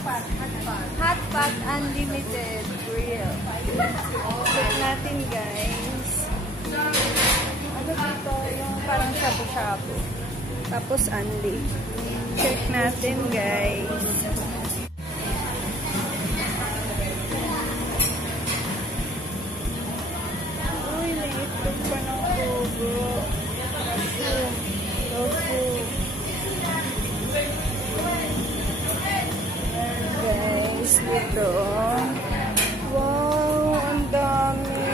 Hot pot unlimited grill. Check natin guys. Ano dito? Yung parang shabu-shabu. Tapos unli. Check natin guys. Uy, naitlog pa ng pugo. Tofu. Guys, dito. Wow, ang dami.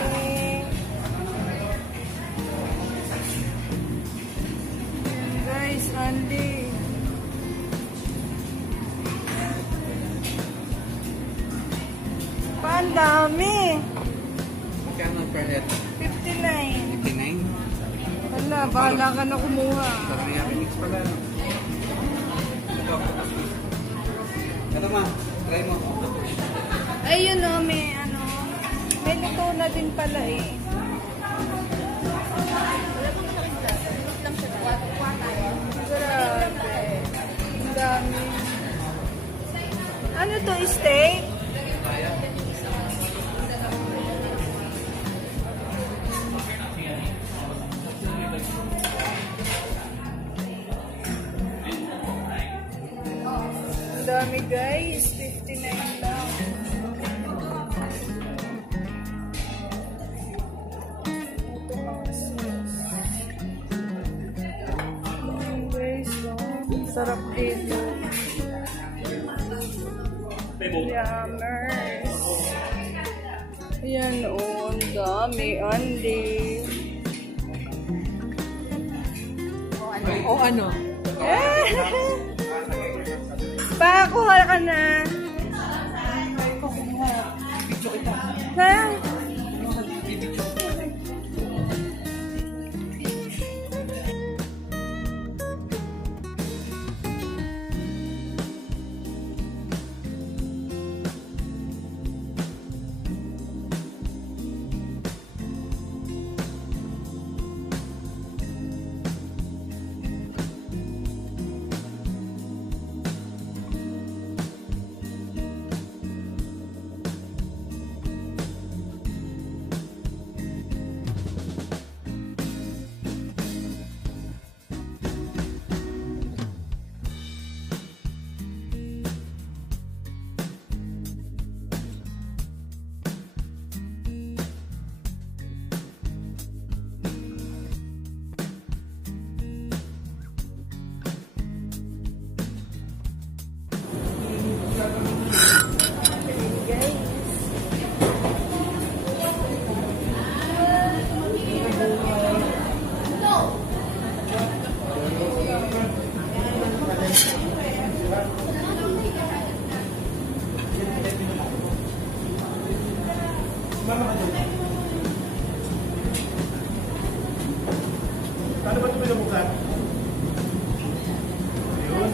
Yan guys, Andy. Pa, ang dami. Magkano per head? 59. 59? Wala, bahala ka na kumuha. Sarap nga mix pala. Ito ma, try mo. Ayun o, may ano, may luto na din pala eh. Grabe. Ang dami. Ano to, steak? Ang dami guys, 59 lang. Ito mga sauce. Ayan guys, oh. Sarap dito. Yummers. Ayan oh, ang dami, Andy. O ano? Pa, kuha ka na. Ha? Paano ba ito pinamukha? Ayun.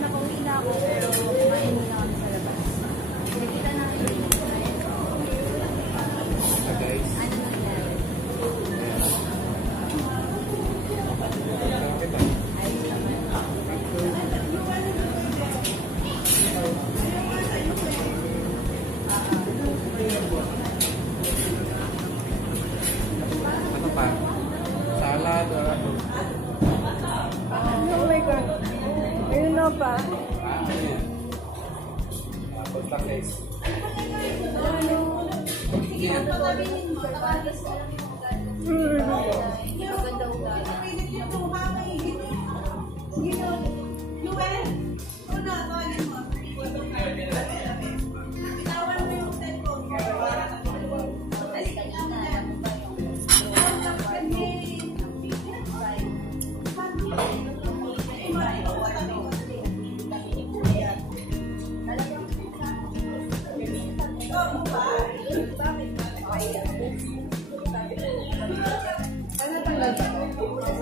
Nakauwi na ako pero kumain muna kami sa labas. Nakita natin yung Ano pa? Salad or ano? oh my God. Ayun na pa. Ano yan? Pagtakis. Yan.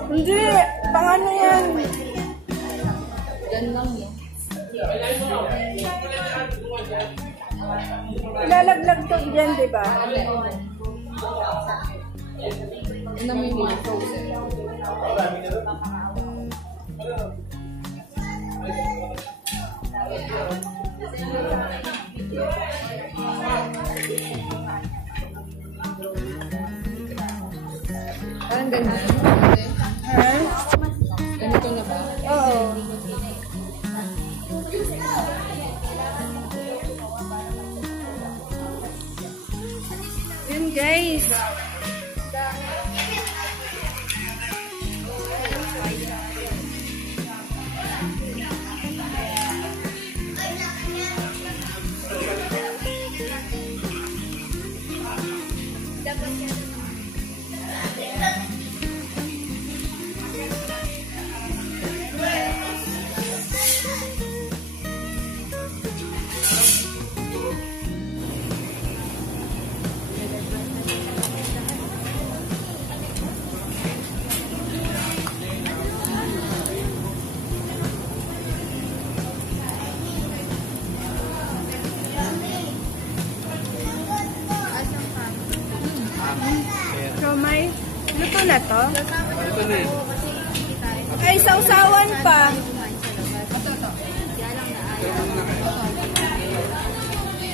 Hindi! Paano yan? Yan lang yan. Ilalaglag to dyan, di ba? Ano mo yung mga frozen? Parang ganyan. Ha? Ganito na ba? Oo. Yun guys. So may luto na to? Ito na eh. Ay, sausawan pa.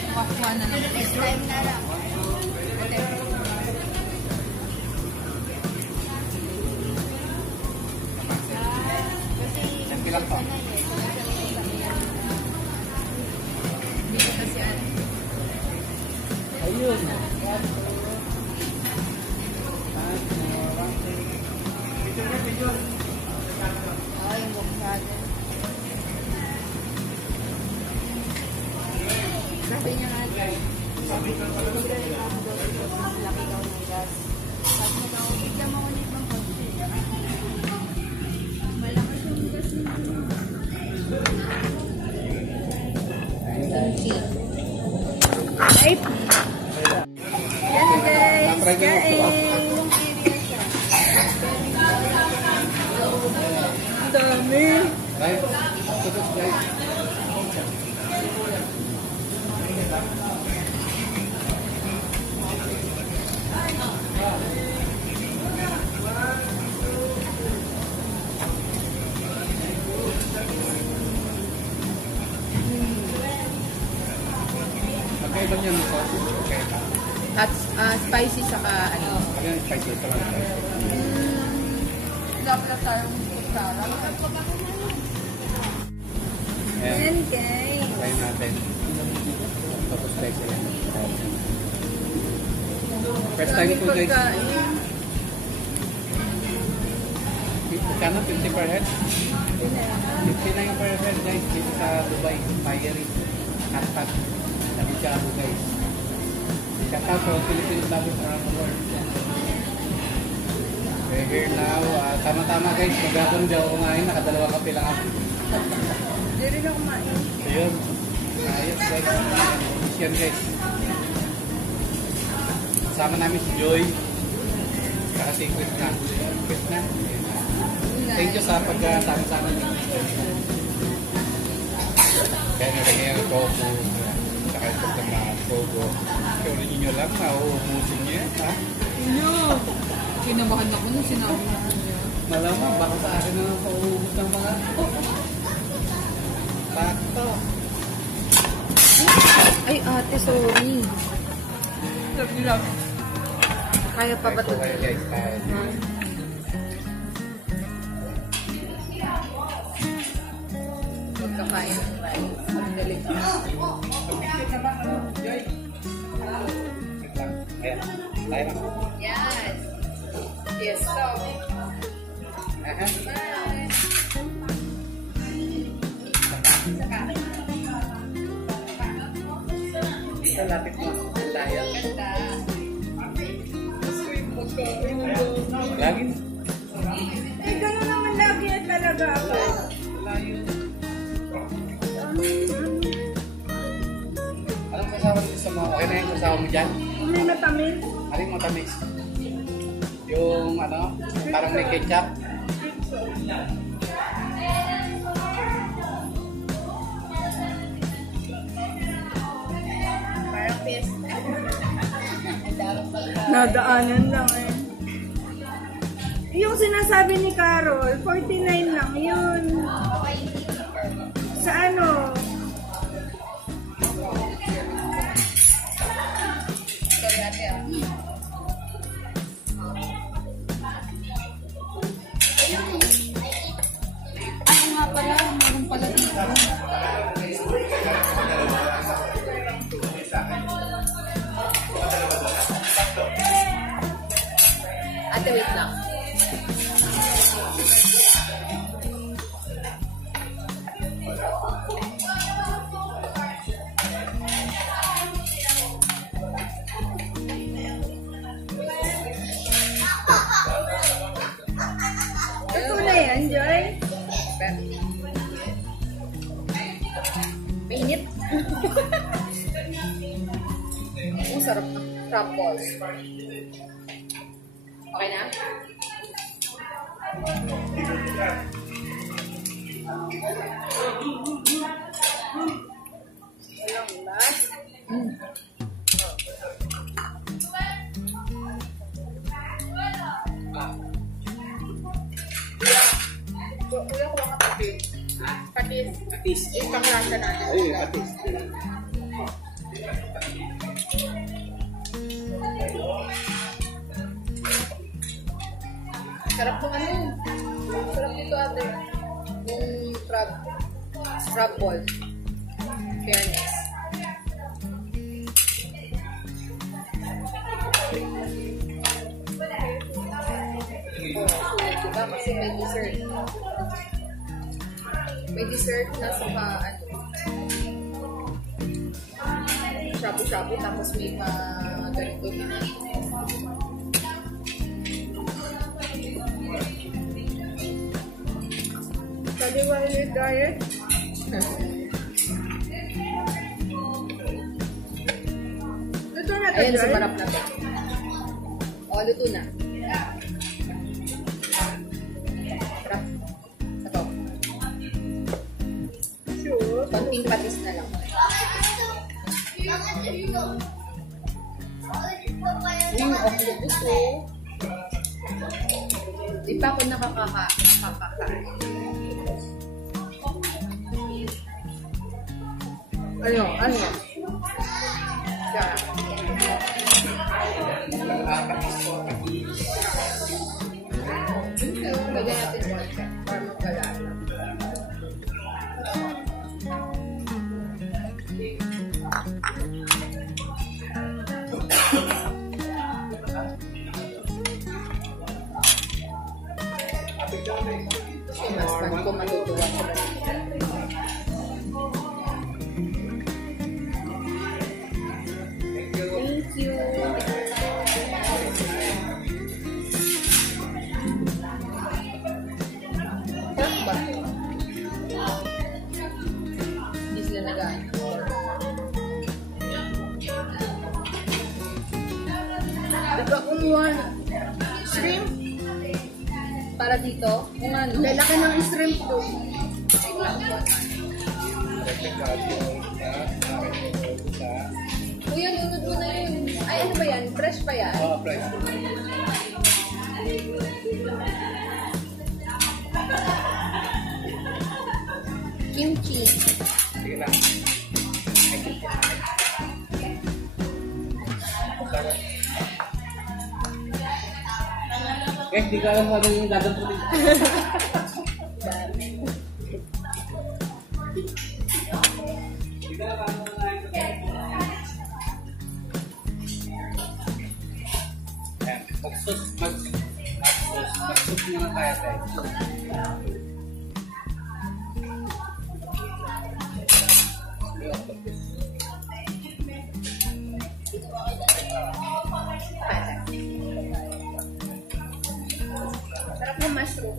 Pakuha na lang. Next time na lang. Siyempre lang pa. Dito kasi ano. Ayun. Ay, bukado. Sabi niya nga, Laki daw ng gas. Sabi niya daw, bigyan mo ulit ng konti. Malakas yung gas nito. Ay. Yan guys. Try ko yung ito. Ang dami. Right? Ito guys. Magkaiba niyan ito. Magkaiba. at spicy saka ano. Kaya spicy ito lang. Dapat tayong kutsara. Ayan. Yan guys. Try natin. Tapos spicy yan. First time ko guys. Kano 50 per head? 59 per head guys. Dito sa Dubai. Fiery. Hot. Sabi siya ako guys. Shout out sa Philippines Lobby around the world. We're here now. Tama-tama guys. Maghapon di ako kumain. Nakadalawa kape lang ako. Hindi rin ako kumain. So yun. Ayos guys. Yan guys. Kasama namin si Joy. Saka si Chris na. Chris na. Thank you sa pagkasama-sama niyo. Kaya nilagay ang coco. Saka ito sa mga coco. Kaya ulit nyo lang, nauumusin niyo yan, ha? Ano? Kinabahan ako nung sinabi niya. Malamang, baka sa akin na lang pauubos ng mga Bakto. Ay ate, sorry. Sabi lang. Kaya pa ba ito? Kaya guys, kaya. Magkakain ng rice. Magaling. Ayan, tayo lang. Yes. Yes, so. Aha. Isa lapit mo. Layo. Ganda. Lagi. Eh, gano'n naman lagi talaga ako. Layo. Anong kasama dito sa mga? Okay na yung kasama mo dyan? May matamis. Aling matamis. Yung ano, parang may ketchup. Parang lapis. Nadaanan lang eh. Yung sinasabi ni Carol, 49 lang yun. Sa ano? Sorry ate ah. Ano nga pala, meron pala dito. Ate, wait lang. Ito na yan, Joy. Mainit. Ang sarap ng crab balls. Okay na? Walang last. Kuya ko lang patis. Patis. Patis. Ipaklasa natin. Ayun, patis. Sarap ng ano. Sarap nito ate. Yung crab ball. Fairness. Diba? Kasi may dessert. May dessert na sa ano. Shabu-shabu tapos may ganito din. Kaliwali diet. Luto na to, Ayan, Joy. sa barap natin. O, luto na. Sarap. Ito. Sure. Konting patis na lang. Yung octopus ko. Di pa ako nakakakain. Ano? Sarap. Lagyan natin konti para magkalala. Si Masman ko matutuwa ko na. Thank you. Sarap ba? Hindi sila nag-ano. Diba kumuha na? Shrimp? Para dito, kung ano, Lalaki ng shrimp to. Kuya, lunod mo na yun. Ay, ano ba yan? Fresh pa yan? Oh, price. Kimchi. Sige lang. Eh, di ka alam kung ano yung dadanto dito. Ayan, mag-sus muna tayo tayo. Sarap ng mushroom.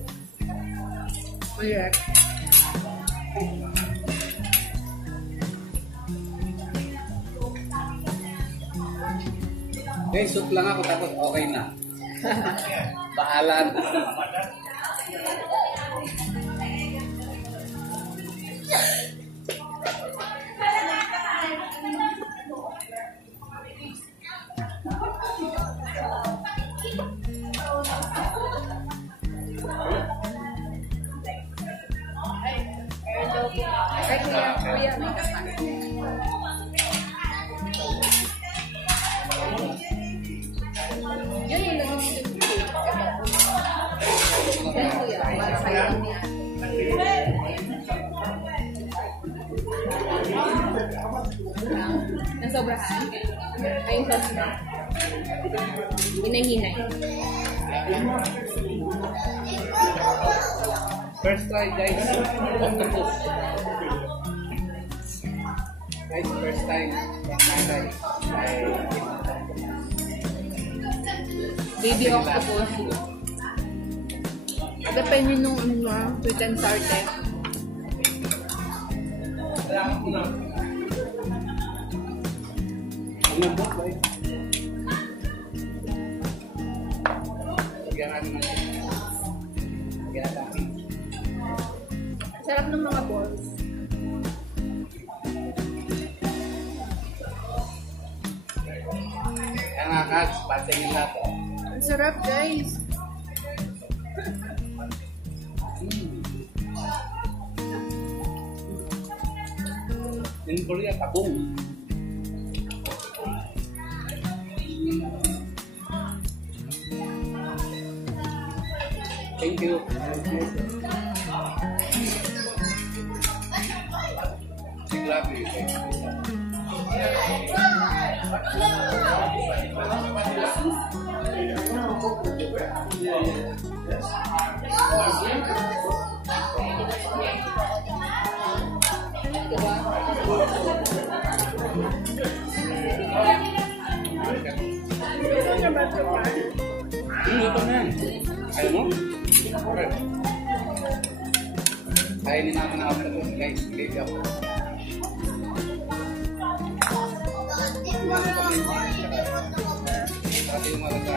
Ulit. Okay, soup lang ako tapos okay na. Bahala na. Kuya. Yan yung naging kimchi. Yan kuya, para sa'yo lang yan. Nasobrahan? Ay, yung sauce na. Hinay-hinay. First try guys, octopus. Guys, first time. Baby octopus. Depende nung sweet and sour test. Ang lambot guys. Lagyan natin ng lagyan natin. Sarap ng mga balls. Kaya nga Kats, pansinin natin. Ang sarap guys. In Korea, tabong. Thank you. Grabe. Ito na ba ito pa? Ito na yan. Ayaw mo? Okay. Kainin natin na ako guys. Baby ako. Kasi yung malaga.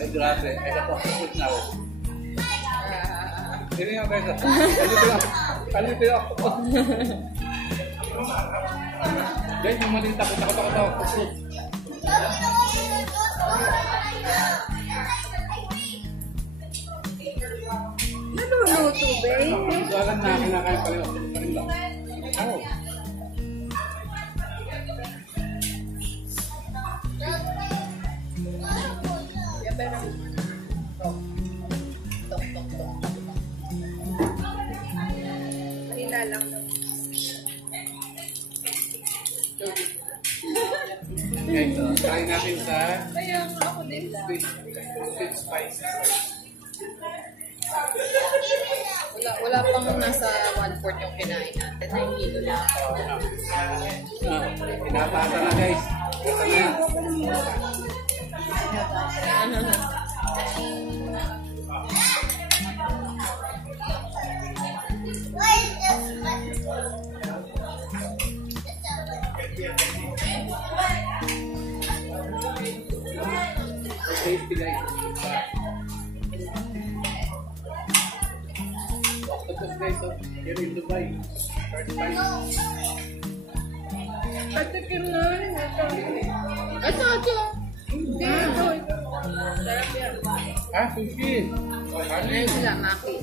Ay, grabe. Ay, ako. Kapit na ako. Sino yung beso? Kalito yung ako. Guys, yung maling takot ako. Naluluto, babe. Suwalan na kinakain pa rin ako. Oh. Hina lang. Okay, so try natin sa Kaya ako din lang. sweet spice. Wala pang nasa 1/4 yung kinain natin. 9 kilo na. Pinapasa na guys. Ito na yan. Tasty guys. Octopus guys, so here in Dubai. First time. Patikim na rin. Ito. Hindi, ito. Sarap yan. Ah, sushi. Ayun sila, maki.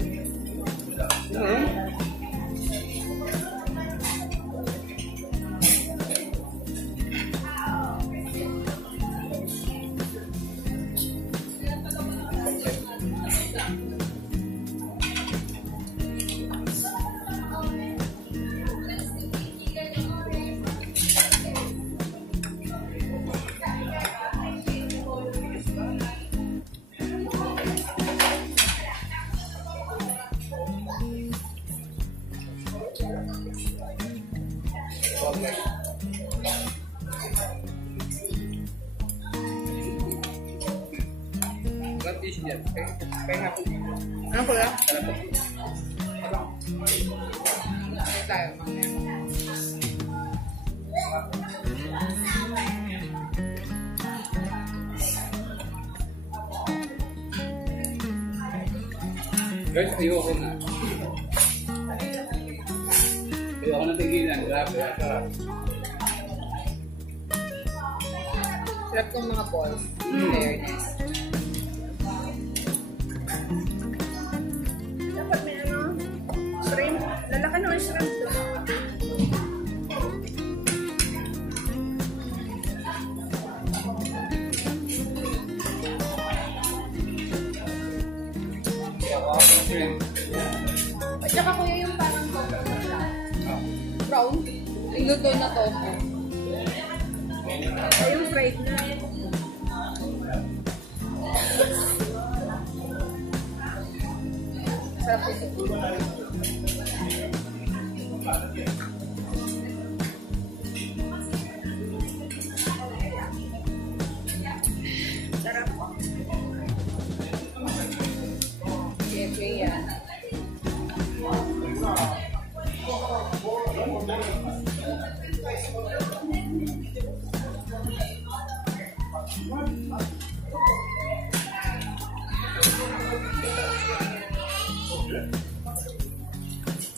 fish dyan. Kaya nga po. Ano po lang? Ano po? Kaya tayo mamaya. Guys, ayoko na. Ayoko na tigilan. Grabe. Sarap kong mga balls. Fairness. Dapat may ano, shrimp. Lalaki naman shrimp to. At saka kuya yung parang coconut lang. Brown. Luto na tofu. Ay, yung fried na. Sarap ito. Sarap. Siyempre yan.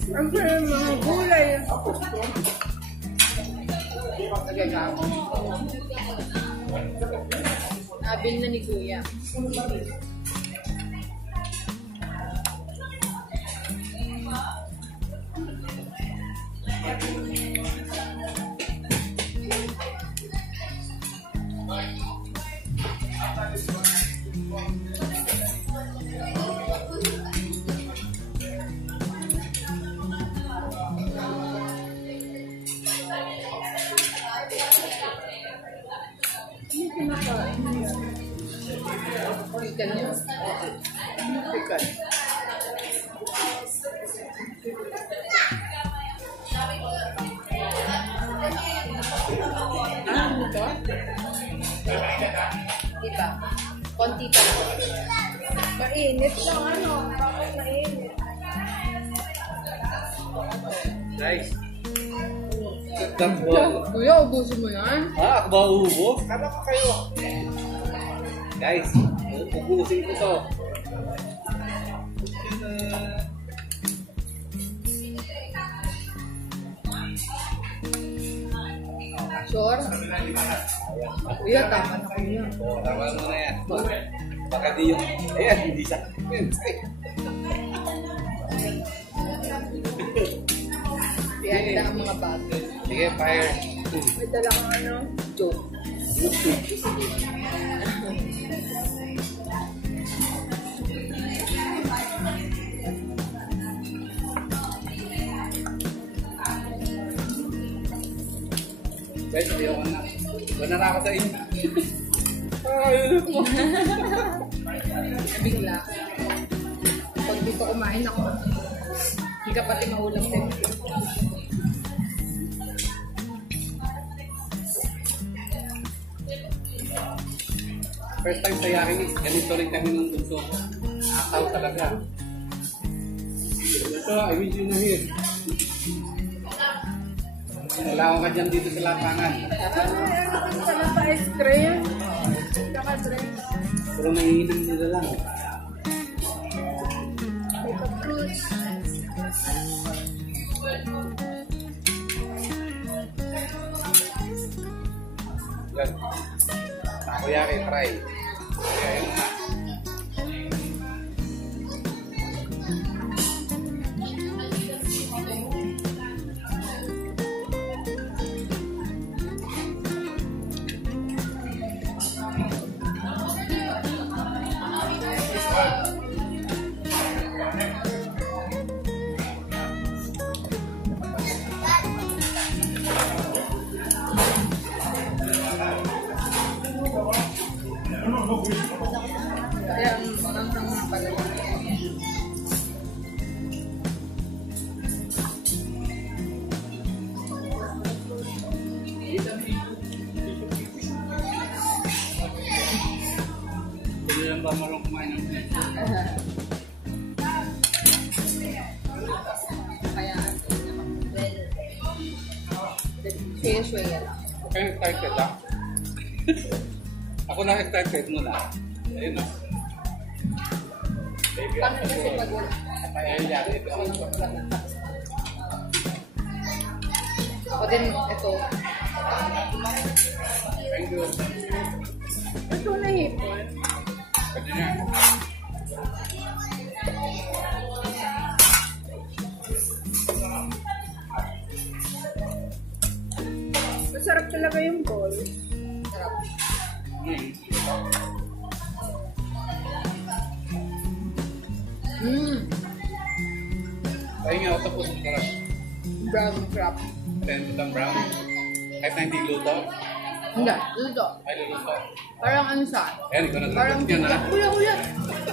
Ang sarap mga gulay. Nagagawa. Nabil na ni Kuya. Chicken niya. Chicken. Ano to? Diba? Konti pa lang. Mainit lang ano. Bakit mainit? Guys. Gandang ball. Kuya, ubusin mo yan. Ah, ako ba uubos? Kala ko kayo. Guys, ubusin ko to. Sure? Kuya, tama na kuya. Tama mo na yan. Baka di yung... Ayan, hindi sa... Kaya nila ang mga bago. Sige, fire. May dalang ano. Joke. Guys, ayoko na. Wala na ako sa inyo. Ayun mo. Nabigla. Pag dito kumain ako, hindi ka pati maulam din. First time sa yakin is, ganito rin kami nung bunso ko. Nakakaw talaga. Ito, I wish you na here. Wala ka dyan dito sa lapangan. Ano pala pa ice cream? Saka drinks. Pero nangihinang nila lang. Ito fruits. Yan. Takoyaki, try. Kaya yun na. Kaya ang mga pala. Hindi lang ba marunong kumain ng Shaya-shaya lang. Okay, excited ha? Ako na excited muna. Ayun o. Paano kasi pag Ayun yan. Ito. ako din, ito. Thank you. Ito na hipon. Pwede na. Masarap talaga yung bowl. Sarap. Ayun nga, tapos ang sarap. Brown crab. Tentang brown. Kahit na hindi luto. Hindi, luto. Ay, luluto. Parang ano siya? Ayan, ikaw Parang, nagluto yan ha. kuya,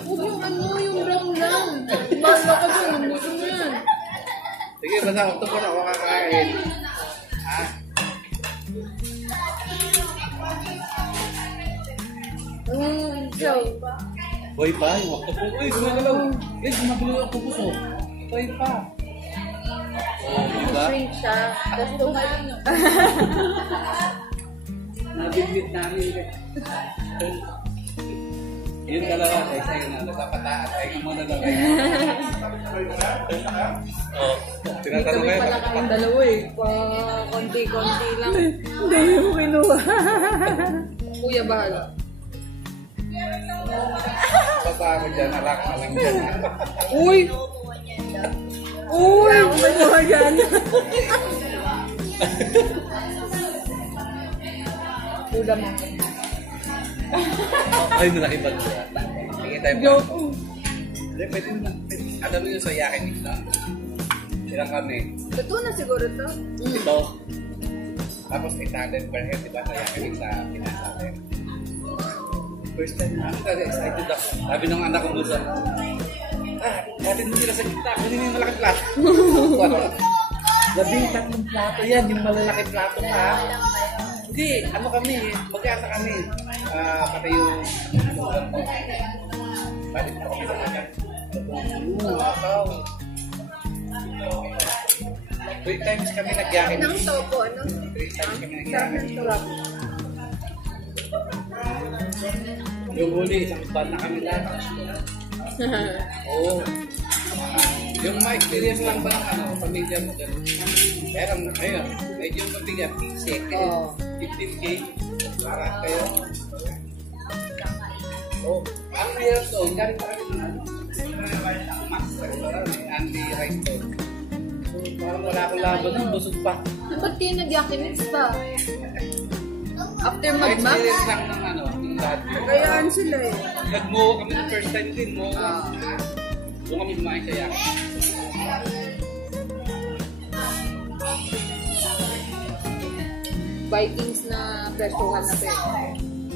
huwag yung ano, yung brown lang. Bala ka dun, gusto mo yan. Sige, basta ito po na ako kakain. Ha? So, Boy pa, yung octopus. Uy, gumagalaw. Eh, gumagalaw yung octopus oh. Boy pa. Oh, diba? Shrink siya. tapos tumalong yun. Nabigit namin. Yun talaga, ay sa'yo na. Nasa pataas, ay ka muna daw kayo. Oh, Hindi tinatanong kami kayo. pala kayong dalawa eh. Pa konti-konti lang. Hindi yung kinuha. Kuya, bahala. Basta ako dyan, alak ka lang dyan. Uy! Uy! Kinuha dyan. Kuda mo. Ay, malaki ba ito? Tingin tayo pa. Joke. Hindi, pwede naman. Alam mo yung sa yakin nito. Silang kami. Ito na siguro to. Ito. Tapos 800 per head, diba? Sa yakin sa Pinas natin. First time na ako talaga excited ako. Sabi ng anak ko doon sa, dati mo sila sa gitna, kunin yung malaking plato. Labing tatlong plato yan, yung malalaki plato pa. Hindi, ano kami, mag-asa kami. Pati yung lugan ko. Balik pa kami sa kanya. Wow. 3 times kami nagyakin. Nang topo, ano? 3 times kami Sarap nagyakin. ng tulak. Yung huli, isang buwan na kami lahat. Oo. Yung ma-experience lang ba ng ano, pamilya mo gano'n? Pero ngayon, medyo mabigat, 15K, Oo. 15K, para kayo. Oo. Ang hirap doon, galing pa kami ng ano, Max Restaurant, Andy Rice doon. So, parang wala akong laban ng busog pa. Ba't kayo nag-yakinix pa? After mag-max? Ma-experience lang ng ano, ng lahat. Kayaan sila eh. Nag-mowa kami ng first time din, mowa. Doon kami kumain sa yakin. Vikings na presyuhan na pe.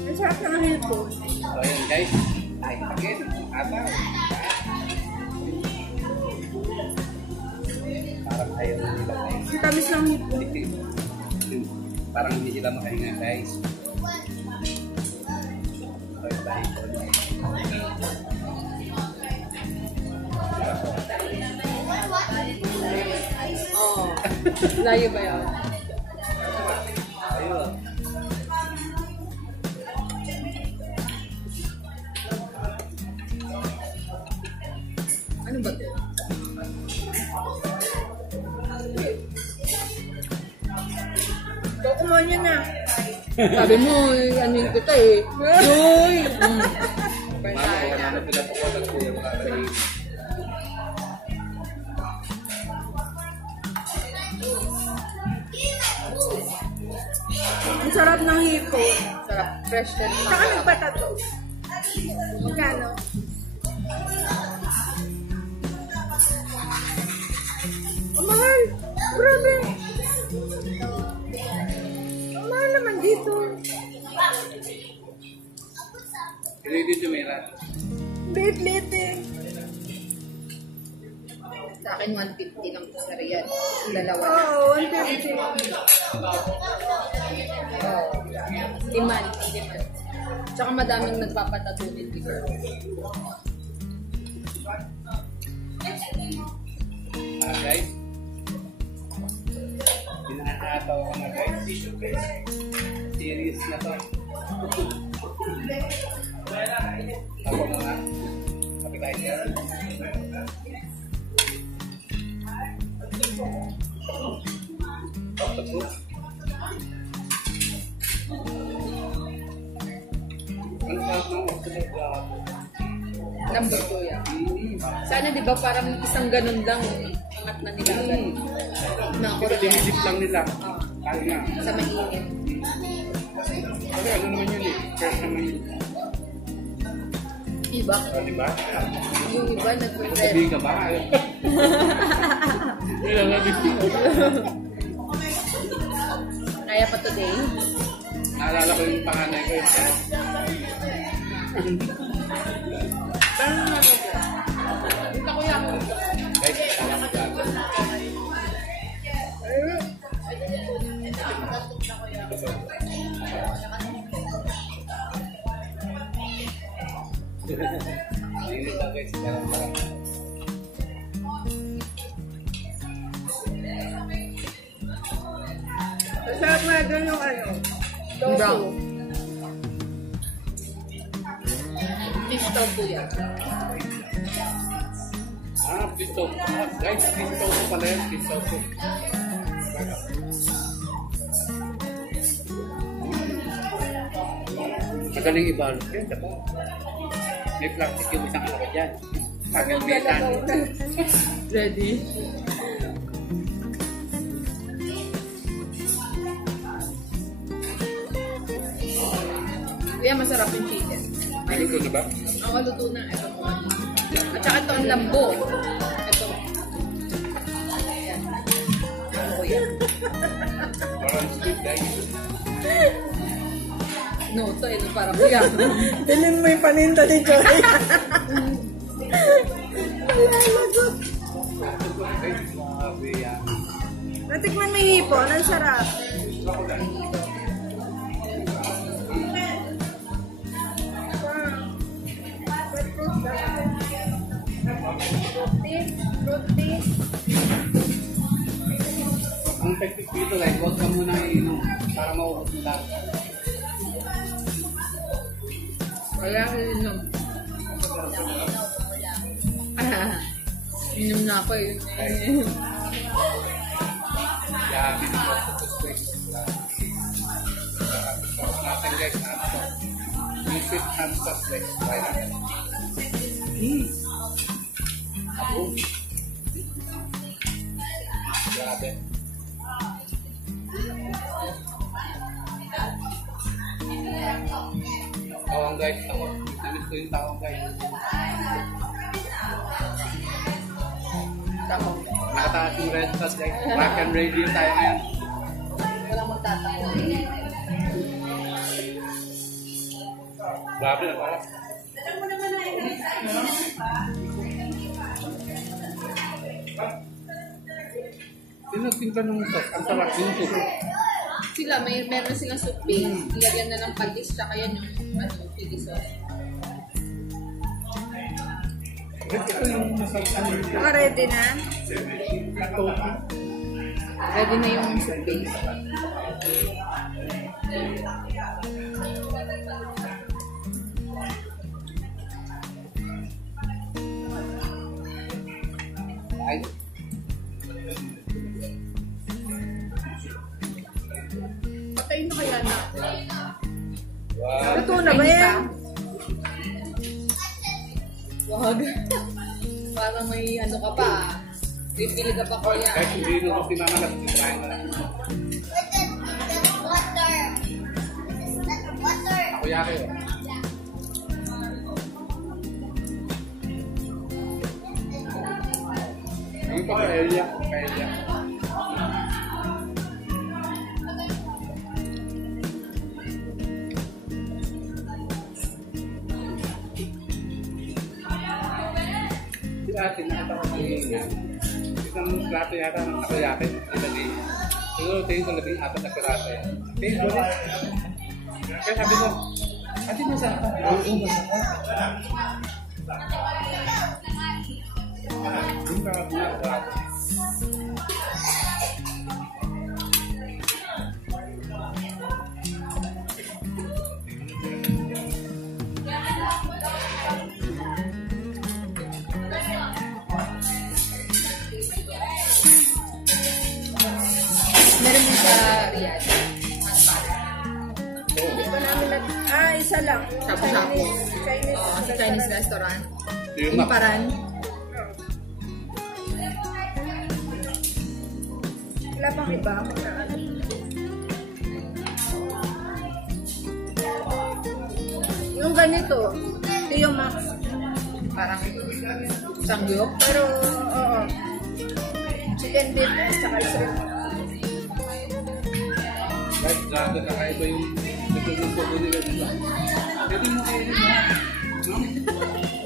Ang sarap ng hipon. So ayun guys, ay again, ataw. Parang ayaw na nila guys. Ang tamis ng hipon. Parang hindi sila makahinga guys. Bye-bye. Oo. Layo ba yun? Ayun. Ano ba ito? Kukuha niya na. Sabi mo, ano yung kita eh. Yoy! Mama, wala na pinapakuha ko yung mga kain. Ang sarap ng hipon. Sarap. Fresh din. Saka nagpatato. Magkano? Ang mahal. Grabe. Ang mahal naman dito. Ready to mira. Lit-lit eh. Sa akin, 150 lang sa Riyadh. Dalawa. Oo, 150. Oh. Demand. Tsaka madaming nagpapatato din dito. Guys, Natawa ko na guys. Series na to. Ako muna. Sabi tayo siya. Ano sa mga Number 2 yan. Sana di ba parang isang ganun lang angat na nila agad. Pero dinidip lang nila. Kaya nga. Sa mainit. Kasi ano naman yun eh. First naman yun. Iba. O, diba? Yung iba nag-prepare. Sabihin ka ba? Yun lang natin. Kaya pa today. Naalala ko yung panganay ko. Parang ano ba? Yung takoyaki. Guys, alam mo ba? Hindi ba guys? Parang Masarap nga doon yung ano. Brown. Fish tofu yan. pisto. Guys, pisto ko pala yan. Pisto ko. Magaling ibalot yan. Saka may plastic yung isang alaka dyan. Pagalitan. Ready? Kaya masarap yung chicken. Ano ko na ba? Ang luto na. Ito po. At saka ito ang lambo. Ito. Ayan. Ito yan. Parang sweet guys. No, ito para kuya. Bilhin mo yung paninda ni Joy. Malalagot. Grabe yan. Natikman mo yung hipon. Ang sarap. Ang technique dito, like, huwag ka muna iinom para maubos mo lang. Kaya inom. Inom na ako eh. Kaya, minimum ko to space. Natin guys, ano to? Visit Hamsa Flex. Try natin. Ako. Grabe. Tawang guys, tawang. Namis ko yung tawang guys. Tama. Nakataas yung red sauce guys. Rock and radio tayo ngayon. Walang magtatawa. Grabe na pala. Tinagpinta ng sauce. Ang sarap yung soup. Sila, meron silang soup base. Ilagyan na ng patis, tsaka yan yung chili sauce. Ito yung masarap yung Naka-ready na? Ready na yung soup base. ay. Patayin na kaya na. Wow. Luto na ba yan? Wag. Parang may ano ka pa. Pipili ka pa kuya. Kahit hindi nyo ko pinangalas. Try na lang. Ako yaki oh. Yung pa paella. Paella. Si ate, nakita ko kanina. Isang plato yata ng takoyaki. Ilagay. Siguro tingin ko labing apat na piraso yan. Tingin ko rin. Kaya sabi ko, ate masarap. Oo, masarap. Yung kakabila. Isa lang. Shabu-shabu. Sa Chinese restaurant. Imparan. Wala pang iba. Yung ganito, Tio Max. Parang sangyup. Pero, oo. Chicken beef at saka shrimp. Guys, grabe kakaiba yung nagluto ko nila dito. Pwede mo kayo nila.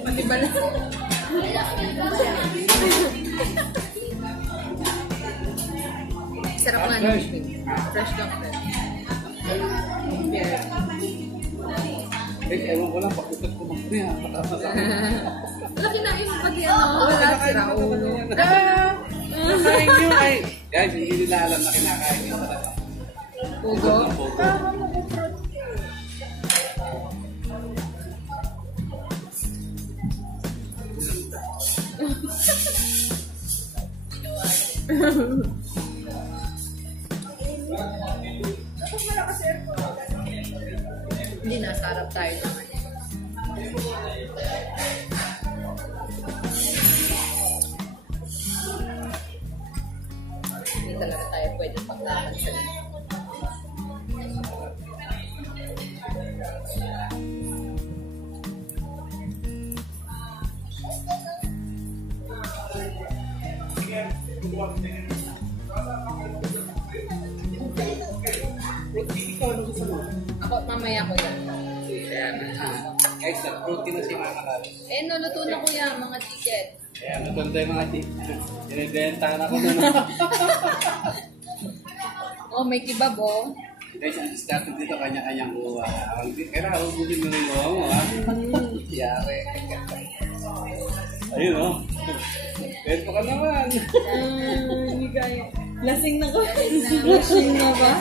Pati ba na? Sarap nga ng fresh lang. Ewan ko lang, pakutot ko mamaya. Laki na yung pati wala sira ulo. Nakain nyo ay. Guys, hindi nila alam na kinakain nyo talaga. Pugo. Hindi na, sarap tayo naman. Hindi talaga tayo pwede paglaban sa ako, mamaya ko yan. Guys, nag-protein na si Mama Lalo. Eh, nuluto na ko yan, mga chicken. Kaya maganda yung mga binibenta na ko na. Oh, may kebab, oh. Guys, ang discarte dito, kanya-kanyang kuha. Kailangan ako bukin mo rin mo, ha? Yari. Ayun, oh. Pwede ka naman. Hindi kaya. Lasing na ko. Lasing na ba?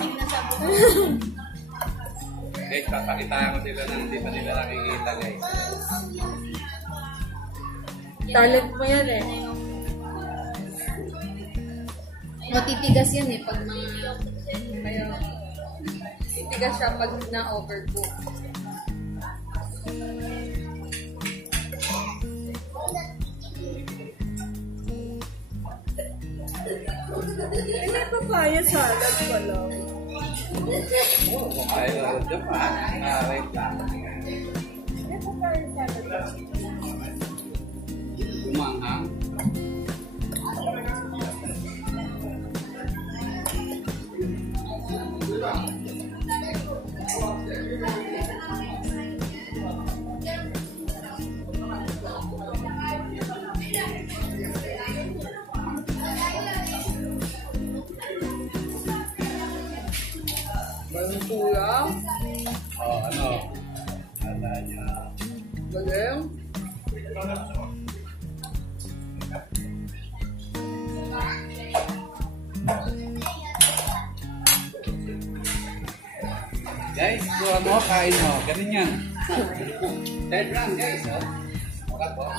Guys, papakita ko sila na hindi pa nila nakikita, guys. Talent mo yan eh. Matitigas yan eh, pag mga... Kaya, titigas siya pag na-overcook. May papaya salad pa lang. Oh, ayun, dyan pa. Wait lang. May papaya salad pa. Umanghang. Bagong kuya. Oh, ano? Ala niya. Galing. Guys, kuha mo, kain mo. Ganun yan. Third round, guys. Oh. Okay po.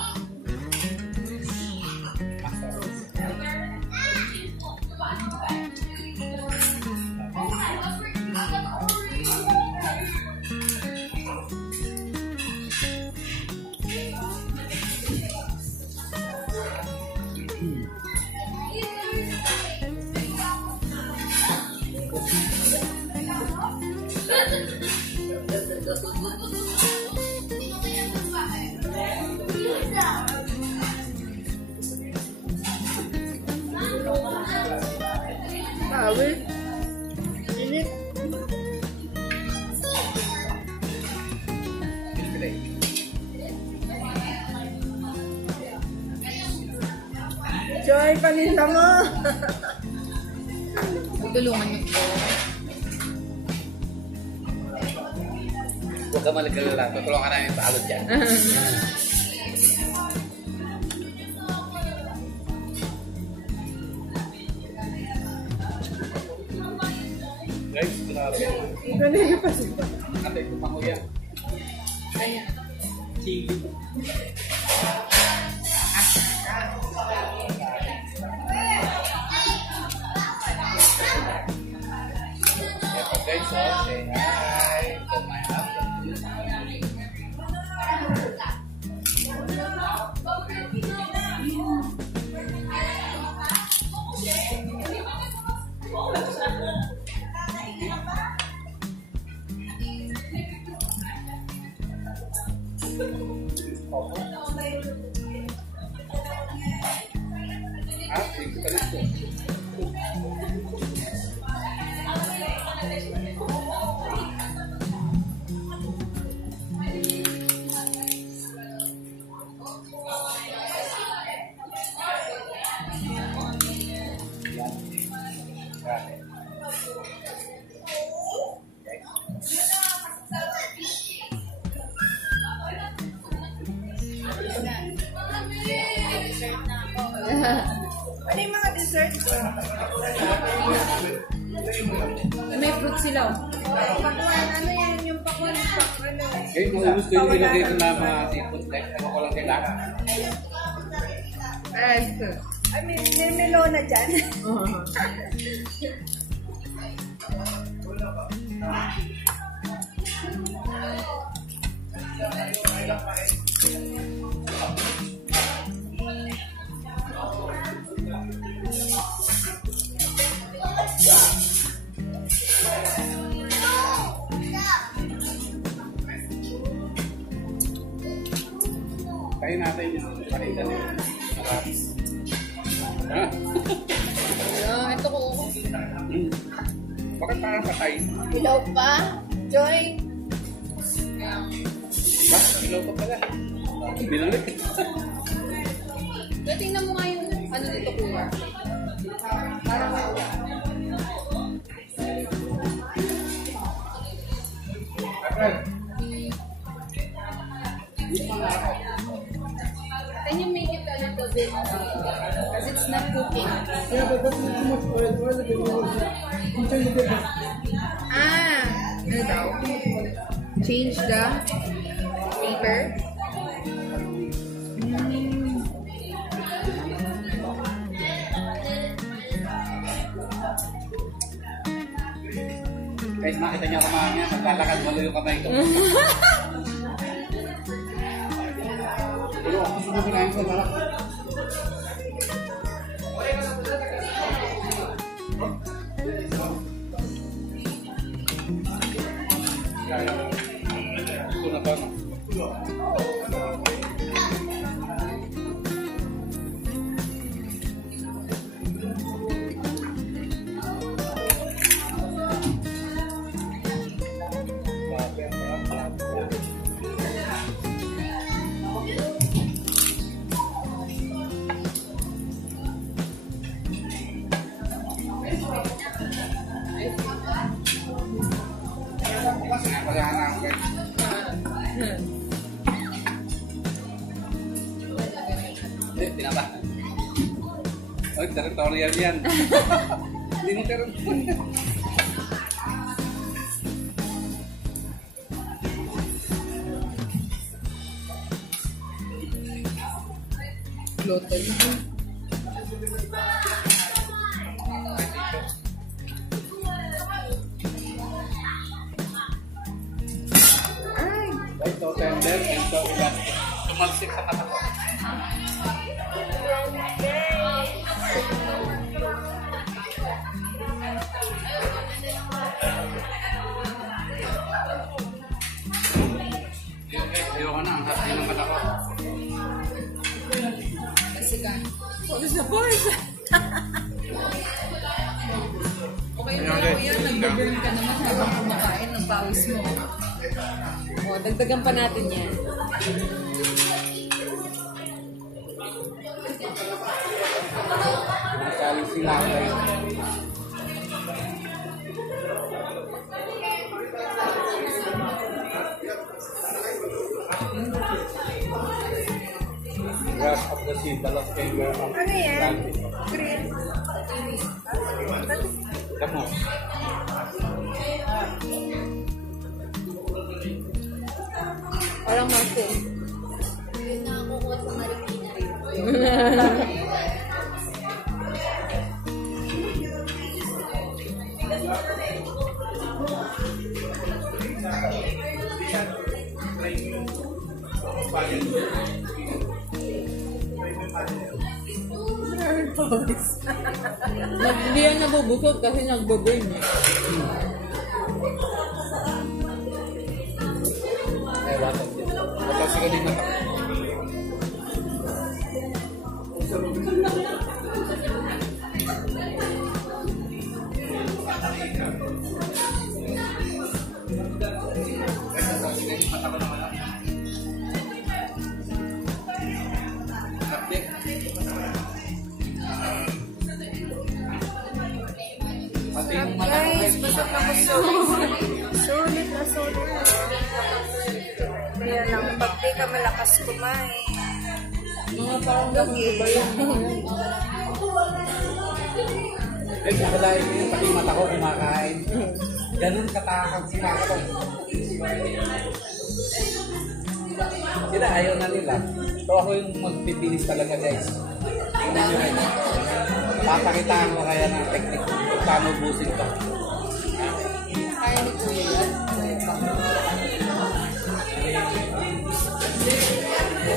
Awit. Init. Joy, paninda mo. Tulungan niyo po. Huwag ka malagalala. Tutulungan namin sa alot yan. Guys, grabe. Ganun pa siya. Katay ko pa ko yan. Kanya. Chili. Guys, say hi to my husband. Ah, ito ka rin po. Ano yung mga dessert? May fruit sila. Pakuan, ano yan yung pakuan? Ano? Eh, kung gusto yung nilagay ko na mga seafood, like, ano ko lang kailangan. Ito. I mean, may melona dyan. Kain natin yung palitan nila. Marami. Ah, Ito ko. bakit parang patay? Ilaw pa? Joy? Ba? Ilaw pa pala. Binalik. Tingnan mo nga yung ano dito kuya. Parang can you make it a little bit because it's not cooking? Yeah, but that's too much oil. Oil is until you get it. Ano daw? Change the paper. Guys, makita niyo ako mamaya, maglalakad walo yung kamay ko. Pero ako sumubinahin ko, malak. Ito na ba? Wala na ako guys. Tinapa. Oh, territorial yan. Hindi mo territorial. Loto. Ito tender, ito ilan. Tumalsik sa mata ko. Ayoko na, ang hati ng mata ko. Kasi ka. Ano sa boys? Okay na lang yan. Nag-burn ka naman habang kumakain ng pawis mo. O, dagdagan pa natin yan. Nakaling sila guys. Grass of the sea, balas finger of Ano yan? Francis. Green. Come on. Parang mushroom. Yun na ako kuha sa Marikina. Hindi yan nabubusog kasi nagbo-burn eh. Eh, watak din. Watak siguro din na. busog na busog. Sulit na sulit. Kaya lang, pag di ka malakas kumain. Mga parang lagi ba yan? Eh, kakalain ko yung pati mata ko kumakain. Ganun katakang sila ako. Sila ayaw na nila. So ako yung magpipilis talaga guys. Tingnan nyo rin. Papakitaan ko kaya ng technique kung paano ubusin ko. Kaya ni Kuya yan.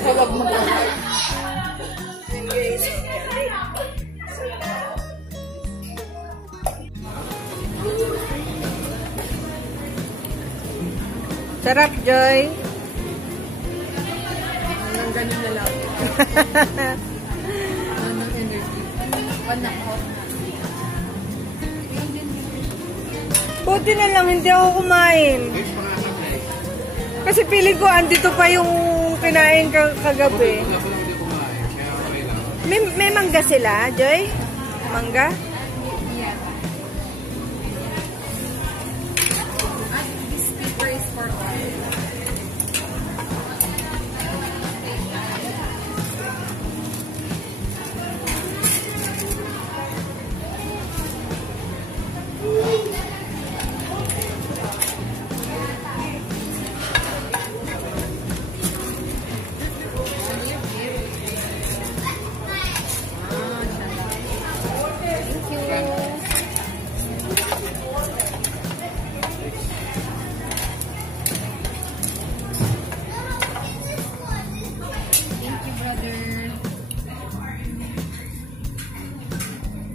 Huwag mo ka. Sarap, Joy. Anong ganun na lang. Anong energy. Panakot. Buti na lang, hindi ako kumain. Guys, panganak na eh. Kasi piling ko, andito pa yung kinain kagabi. Wala ko lang hindi kumain. Kaya okay lang. May mangga sila, Joy? Mangga? At this paper is for all.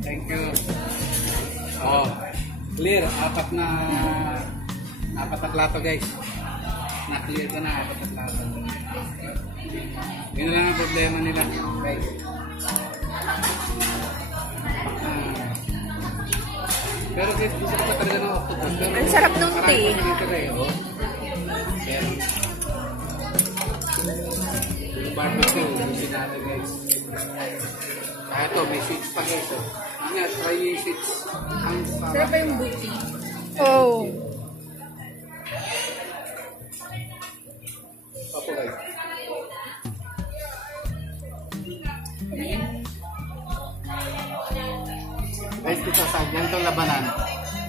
Thank you. Oh, clear. Apat na plato guys. Na-clear ko na apat na plato. Yun na lang ang problema nila guys. Pero guys, gusto ko pa talaga ng octopus. Pero Ang sarap nung marami tea. pa dito eh. Oh. Pero, yung barbecue, yung sinata guys. Kaya ito, may seats pa guys. Oh. Ano yan, try yung seats. Ang Sarap sarap. pa yung booty. Oh. Opo guys. Guys, kita sa ganitong labanan,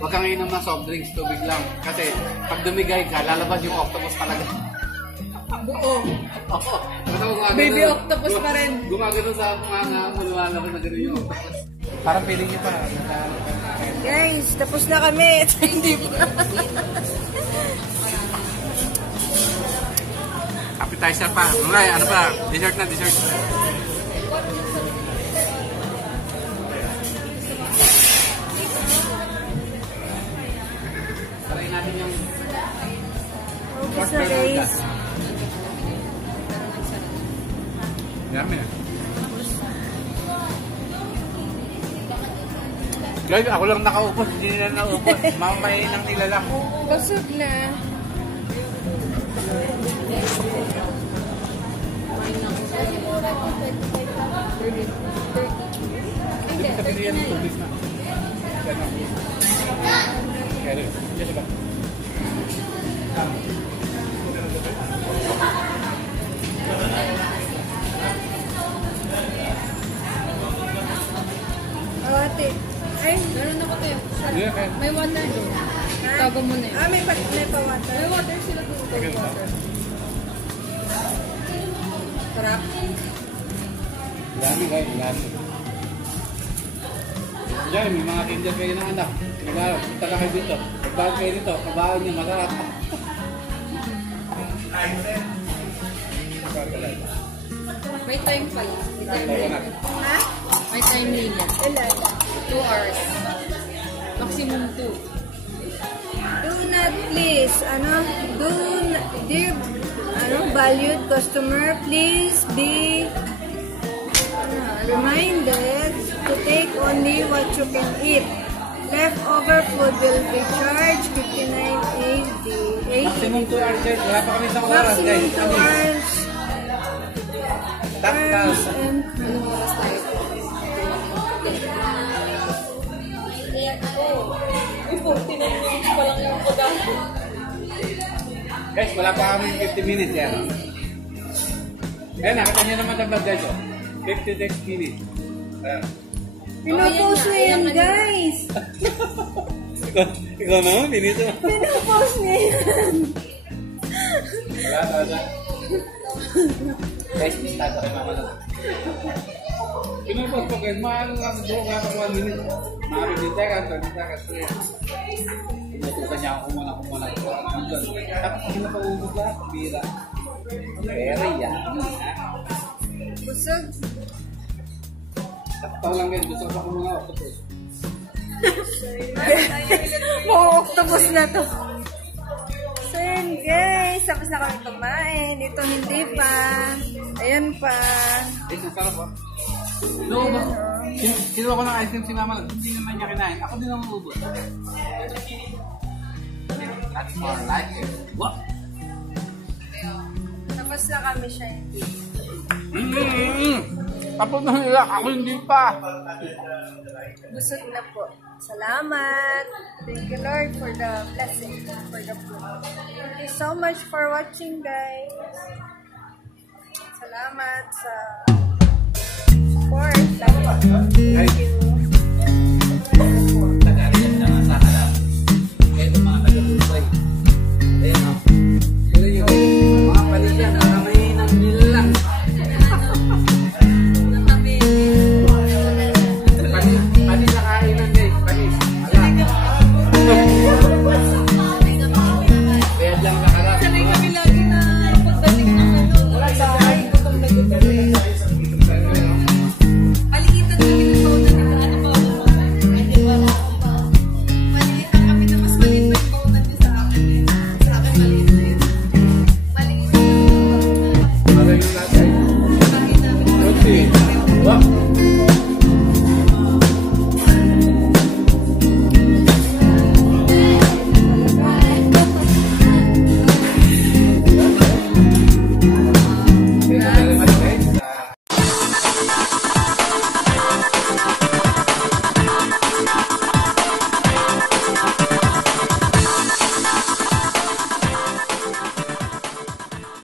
huwag kang inom ng soft drinks, tubig lang. Kasi pag dumigay ka, lalabas yung octopus talaga. Buo. Oo. Baby octopus pa rin. Gumagano sa mga lumalabas na gano'n yung octopus. Parang feeling niyo pa. Guys, tapos na kami. Hindi pa. Appetizer pa. Ano pa? Dessert na, dessert. Try natin yung Tapos na, guys. Yummy. Guys, ako lang nakaupos. Hindi nila naupos. Mamay nang nila lang. Busog na. Hindi ka pinilihan ng tubig na. Ganun. Kaya rin. Yes, ba? Oh, ate. Ay, Meron ako tayo. Yeah, kaya. May water doon. Tago mo na yun. may pa-water. May water sila doon. Okay, ba? Sarap. Dami guys, dami. Diyan, may mga kinder kayo ng anak. Diba, punta na kayo dito. Pagbahan kayo dito, kabahan niyo, masarap. May time pala. May time limit. Ha? May time limit. Ilan? 2 hours. Maximum 2. Do not please, dear, valued customer, please be reminded to take only what you can eat. Leftover food will be charged 59.80. Maximum 2 hours guys, wala pa kami sa oras Maximum guys. 2 hours. Tap Terms and Anong oras tayo? Ay, 49 na. Guys, wala pa kami 50 minutes yan. Ayan, nakita niyo naman sa vlog guys. 56 minutes. Ayan. Pinopost niya yan, guys. Ikaw naman, minutes mo. Pinopost niya yan. Wala, talaga. Guys, tago kay mama lang. Pinupost ko guys, maano nga, doon nga pa 1 minute. Mga 15 seconds, 20 seconds. Pinutusan niya ako kumuna. Tapos hindi na pa-ubog lahat, bira. Pero yan. Busog. Tawa lang guys, gusto ko pa kumuna ako. Octopus na to. So yun guys, tapos na kami kumain. Ito hindi pa. Ayan pa. Eh, sarap ba? No, ba? Sinuha ko ng ice cream si mama, hindi naman niya kinain. Ako din ang ubod. That's more like it. What? Tapos na kami siya. Tapos na nila, ako hindi pa. Busog na po. Salamat. Thank you Lord for the blessing, for the food. Thank you so much for watching guys. Salamat sa support. Guys,